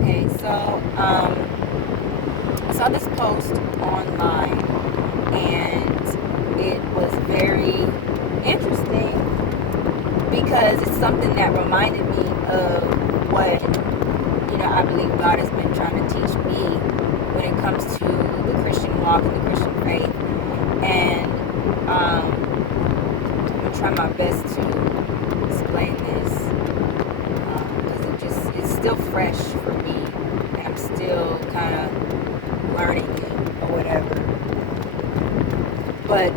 Okay, so I saw this post online and it was very interesting because it's something that reminded me of what, I believe God has been trying to teach me when it comes to the Christian walk and the Christian faith. And I'm going to try my best to explain this because it's still fresh for me and I'm still kind of learning it or whatever. But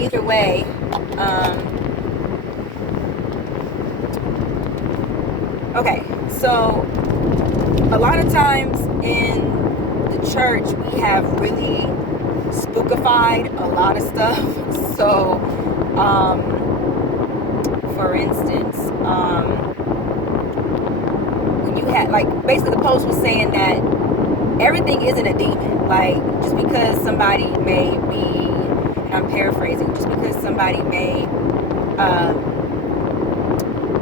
either way, okay, so a lot of times in the church we have really spookified a lot of stuff. So for instance, when you had, like, basically the post was saying that everything isn't a demon. Like, just because somebody may be, and I'm paraphrasing, just because somebody may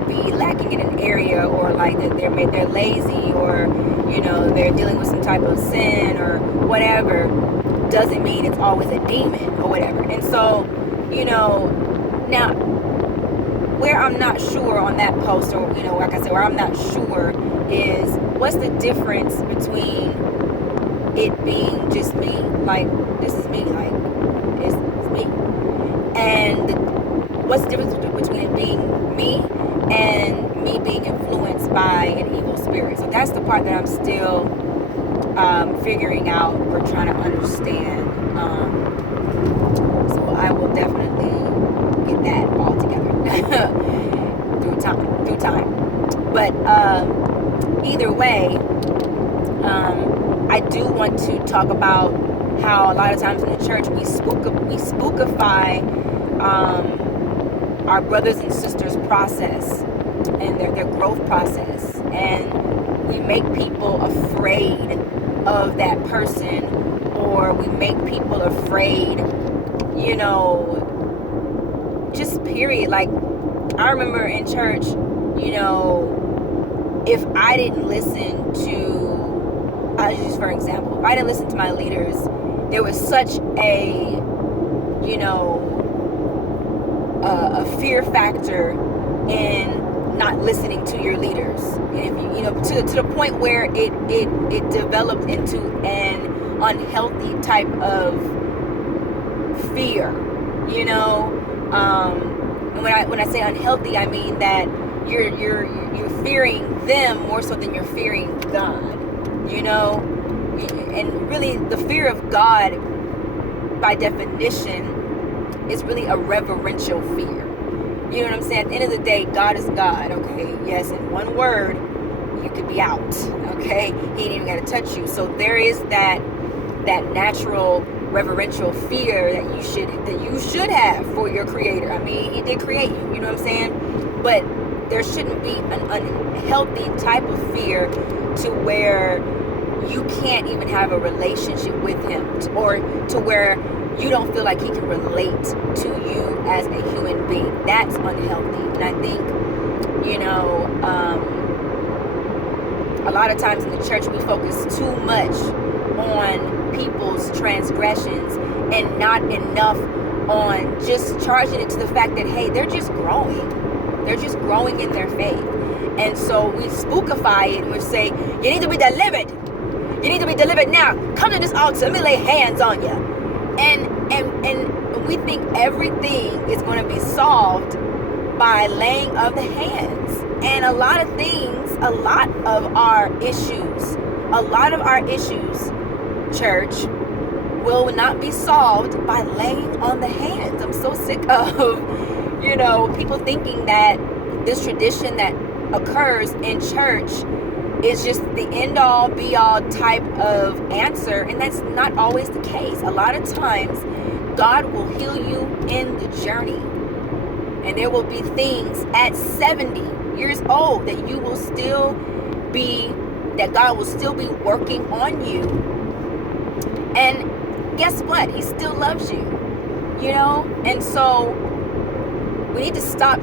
be lacking in an area, or like that they're lazy, or they're dealing with some type of sin or whatever, doesn't mean it's always a demon or whatever. And so, now where I'm not sure on that post, or like I said, where I'm not sure is what's the difference between it being just me, like this is me, like it's me, and what's the difference between it being me and me being influenced by an evil spirit. So that's the part that I'm still figuring out or trying to understand. So I will definitely get that all together through time. But either way, I do want to talk about how a lot of times in the church we spookify our brothers and sisters' process and their growth process, and we make people afraid of that person, or we make people afraid, just period. Like, I remember in church, if I didn't listen to, just for example, if I didn't listen to my leaders, there was such a fear factor in not listening to your leaders. And if to the point where it developed into an unhealthy type of fear, and when I say unhealthy, I mean that you're fearing them more so than you're fearing God, and really the fear of God by definition is really a reverential fear. You know what I'm saying? At the end of the day, God is God, okay? Yes, in one word, you could be out, okay? He ain't even got to touch you. So there is that natural reverential fear that you should have for your creator. I mean, he did create you, you know what I'm saying? But there shouldn't be an unhealthy type of fear to where you can't even have a relationship with him, or to where you don't feel like he can relate to you as a human being. That's unhealthy. And I think, a lot of times in the church we focus too much on people's transgressions and not enough on just charging it to the fact that, hey, they're just growing. They're just growing in their faith. And so we spookify it and we say, you need to be delivered. You need to be delivered now. Come to this altar. Let me lay hands on you. And we think everything is going to be solved by laying of the hands. And a lot of our issues, church, will not be solved by laying on the hands. I'm so sick of, people thinking that this tradition that occurs in church is just the end-all, be-all type of answer, and that's not always the case. A lot of times, God will heal you in the journey, and there will be things at 70 years old that God will still be working on you. And guess what? He still loves you, And so we need to stop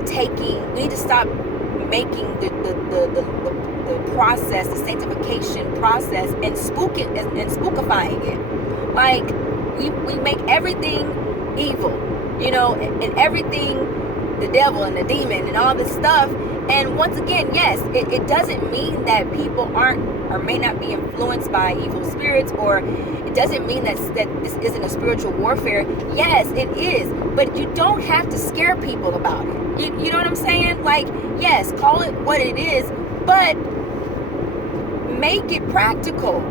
making the process, the sanctification process, and spookifying it. Like we make everything evil, and everything the devil and the demon and all this stuff. And once again, yes, it doesn't mean that people aren't or may not be influenced by evil spirits, or it doesn't mean that this isn't a spiritual warfare. Yes, it is, but you don't have to scare people about it. You know what I'm saying? Like, yes, call it what it is, but make it practical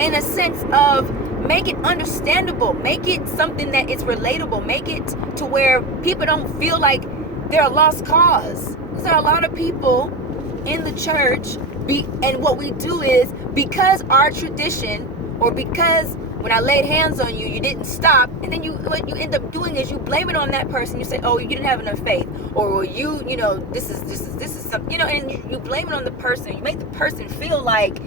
in a sense of make it understandable, make it something that is relatable, make it to where people don't feel like they're a lost cause. Because there are a lot of people in the church, and what we do is, because our tradition, or because when I laid hands on you, you didn't stop, and then what you end up doing is you blame it on that person. You say, oh, you didn't have enough faith, or this is something, and you blame it on the person. You make the person feel like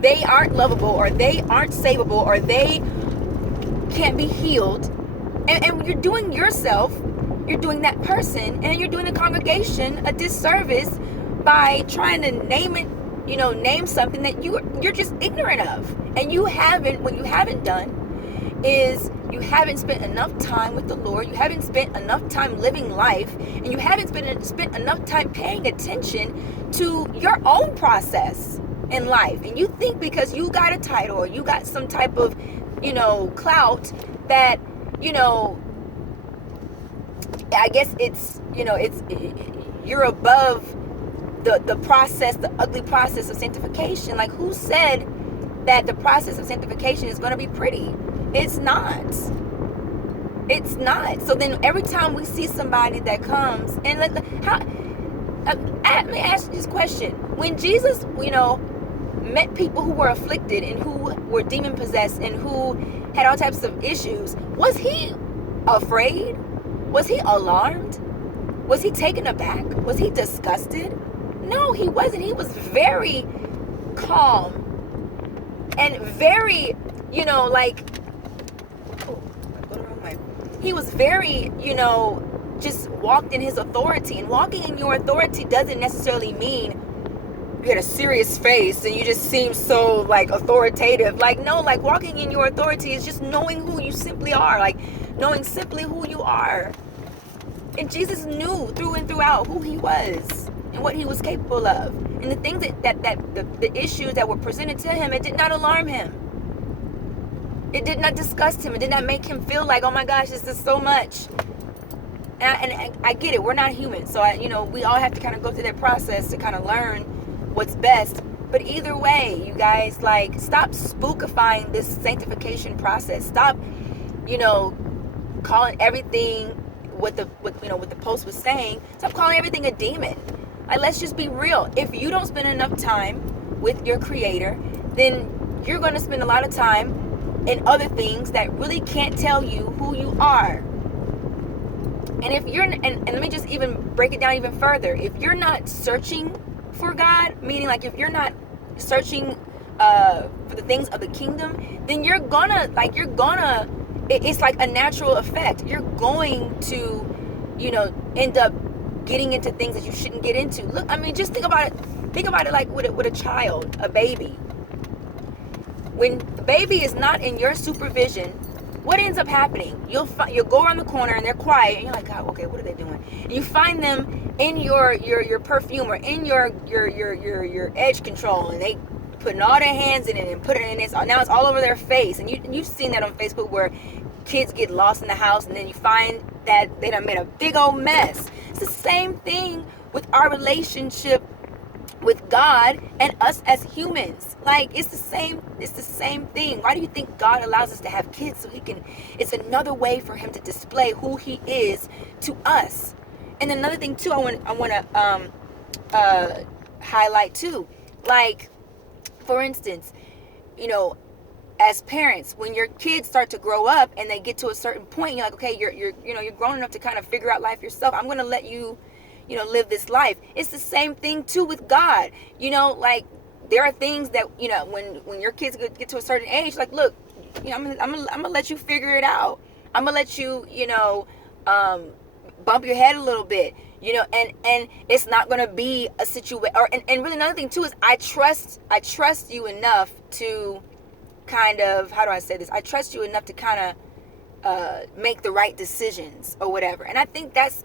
they aren't lovable, or they aren't savable, or they can't be healed, and you're doing yourself, you're doing that person, and you're doing the congregation a disservice by trying to name something that you're just ignorant of. And what you haven't done is you haven't spent enough time with the Lord, you haven't spent enough time living life, and you haven't spent enough time paying attention to your own process in life. And you think because you got a title, or you got some type of clout, that I guess it's you're above the process, the ugly process of sanctification. Like, who said that the process of sanctification is going to be pretty? It's not. It's not. So then every time we see somebody that comes, and let me ask you this question. When Jesus, met people who were afflicted and who were demon possessed and who had all types of issues, was he afraid? Was he alarmed? Was he taken aback? Was he disgusted? No, he wasn't. He was very calm and very, he was very, just walked in his authority. And walking in your authority doesn't necessarily mean you had a serious face and you just seem so authoritative. No, walking in your authority is just knowing who you simply are, knowing simply who you are. And Jesus knew through and throughout who he was and what he was capable of. And the things the issues that were presented to him, it did not alarm him. It did not disgust him. It did not make him feel like, oh my gosh, this is so much. And I get it. We're not human. So, we all have to kind of go through that process to kind of learn what's best. But either way, you guys, stop spookifying this sanctification process. Stop, calling everything what the post was saying. Stop calling everything a demon. Let's just be real. If you don't spend enough time with your creator, then you're going to spend a lot of time in other things that really can't tell you who you are. And if you're, and let me just even break it down even further. If you're not searching for God, meaning if you're not searching for the things of the kingdom, then you're gonna, it's like a natural effect. You're going to, end up getting into things that you shouldn't get into. Look, just think about it like with a child, a baby. When the baby is not in your supervision, what ends up happening? You'll go around the corner and they're quiet, and you're like, God, okay, what are they doing? And you find them in your perfume, or in your edge control, and they putting all their hands in it and putting it in this. Now it's all over their face, and you've seen that on Facebook where kids get lost in the house, and then you find that they done made a big old mess. It's the same thing with our relationship with God and us as humans. It's the same thing. Why do you think God allows us to have kids? So it's another way for him to display who he is to us. And another thing too, I want to highlight too, for instance, as parents, when your kids start to grow up and they get to a certain point, you're like, okay, you're grown enough to kind of figure out life yourself. I'm going to let you live this life. It's the same thing too with God. There are things that, when your kids get to a certain age, look, I'm gonna let you figure it out. I'm gonna let you, bump your head a little bit. and it's not going to be a situation. And really another thing too is I trust you enough to kind of, how do I say this? I trust you enough to kind of make the right decisions or whatever. And I think that's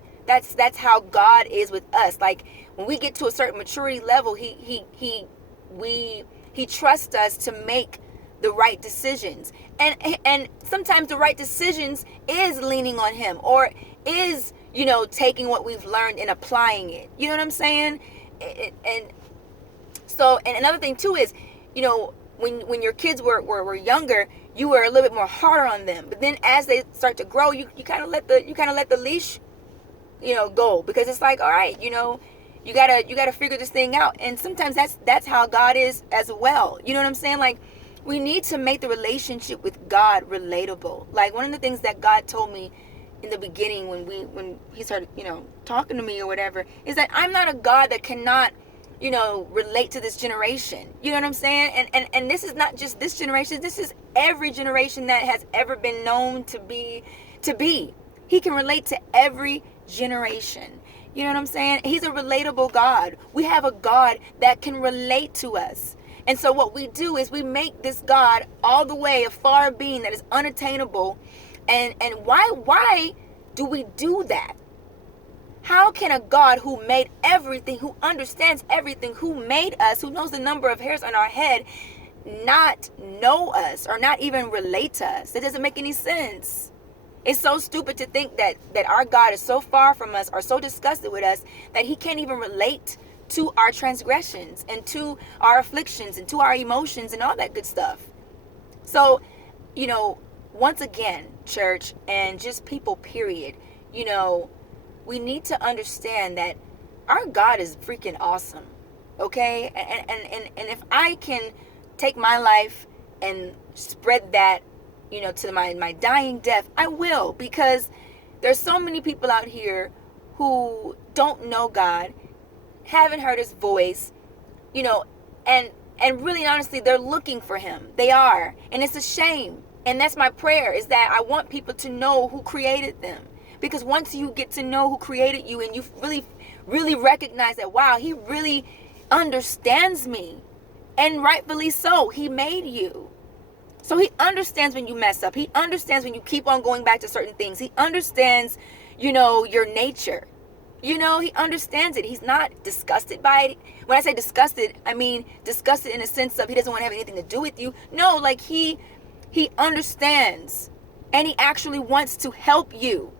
how God is with us. Like when we get to a certain maturity level, he trusts us to make the right decisions. And sometimes the right decisions is leaning on him, or is, taking what we've learned and applying it. You know what I'm saying? And another thing too is, when your kids were younger, you were a little bit more harder on them. But then as they start to grow, you kind of let the leash, go, because it's like, all right, you gotta figure this thing out. And sometimes that's how God is as well. You know what I'm saying? Like, we need to make the relationship with God relatable. Like, one of the things that God told me in the beginning when he started, talking to me or whatever, is that I'm not a God that cannot, relate to this generation. You know what I'm saying? And this is not just this generation. This is every generation that has ever been known to be. He can relate to every generation. You know what I'm saying? He's a relatable God. We have a God that can relate to us. And so what we do is we make this God all the way a far being that is unattainable. And why do we do that? How can a God who made everything, who understands everything, who made us, who knows the number of hairs on our head, not know us or not even relate to us? That doesn't make any sense. It's so stupid to think that our God is so far from us or so disgusted with us that he can't even relate to our transgressions and to our afflictions and to our emotions and all that good stuff. So, once again, church, and just people, period, we need to understand that our God is freaking awesome. Okay? And if I can take my life and spread that, to my dying death, I will, because there's so many people out here who don't know God, haven't heard his voice, and really honestly, they're looking for him. They are. And it's a shame. And that's my prayer, is that I want people to know who created them. Because once you get to know who created you, and you really, really recognize that, wow, he really understands me. And rightfully so. He made you. So he understands when you mess up. He understands when you keep on going back to certain things. He understands, your nature. He understands it. He's not disgusted by it. When I say disgusted, I mean disgusted in the sense of he doesn't want to have anything to do with you. No, like he understands, and he actually wants to help you.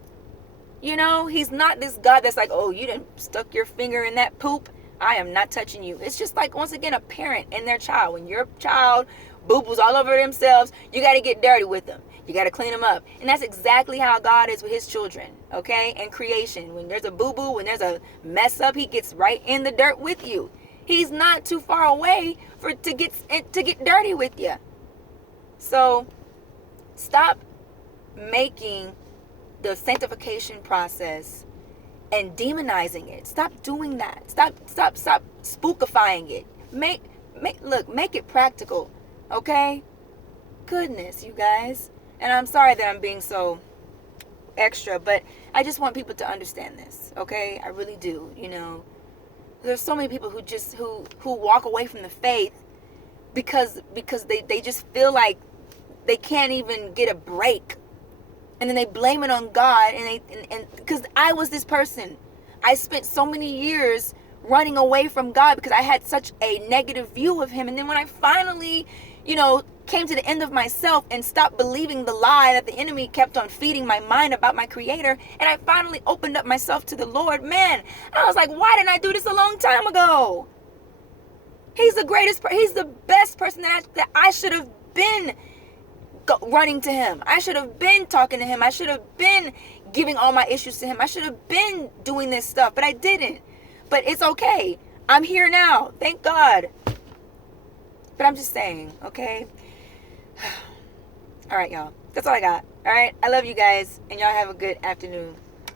He's not this God that's like, oh, you done stuck your finger in that poop, I am not touching you. It's just like, once again, a parent and their child. When your child boo-boos all over themselves, you got to get dirty with them. You got to clean them up. And that's exactly how God is with his children, okay? And creation. When there's a boo-boo, when there's a mess up, he gets right in the dirt with you. He's not too far away to get dirty with you. So stop making the sanctification process and demonizing it. Stop doing that. Stop spookifying it. Make it practical, okay? Goodness, you guys. And I'm sorry that I'm being so extra, but I just want people to understand this, okay? I really do. There's so many people who walk away from the faith because they just feel like they can't even get a break. And then they blame it on God, and because I was this person. I spent so many years running away from God because I had such a negative view of him. And then when I finally, came to the end of myself and stopped believing the lie that the enemy kept on feeding my mind about my creator, and I finally opened up myself to the Lord, man, I was like, why didn't I do this a long time ago? He's the best person that I should have been running to him. I should have been talking to him. I should have been giving all my issues to him. I should have been doing this stuff, but I didn't. But it's okay. I'm here now. Thank God. But I'm just saying, okay? All right, y'all. That's all I got. All right? I love you guys, and y'all have a good afternoon.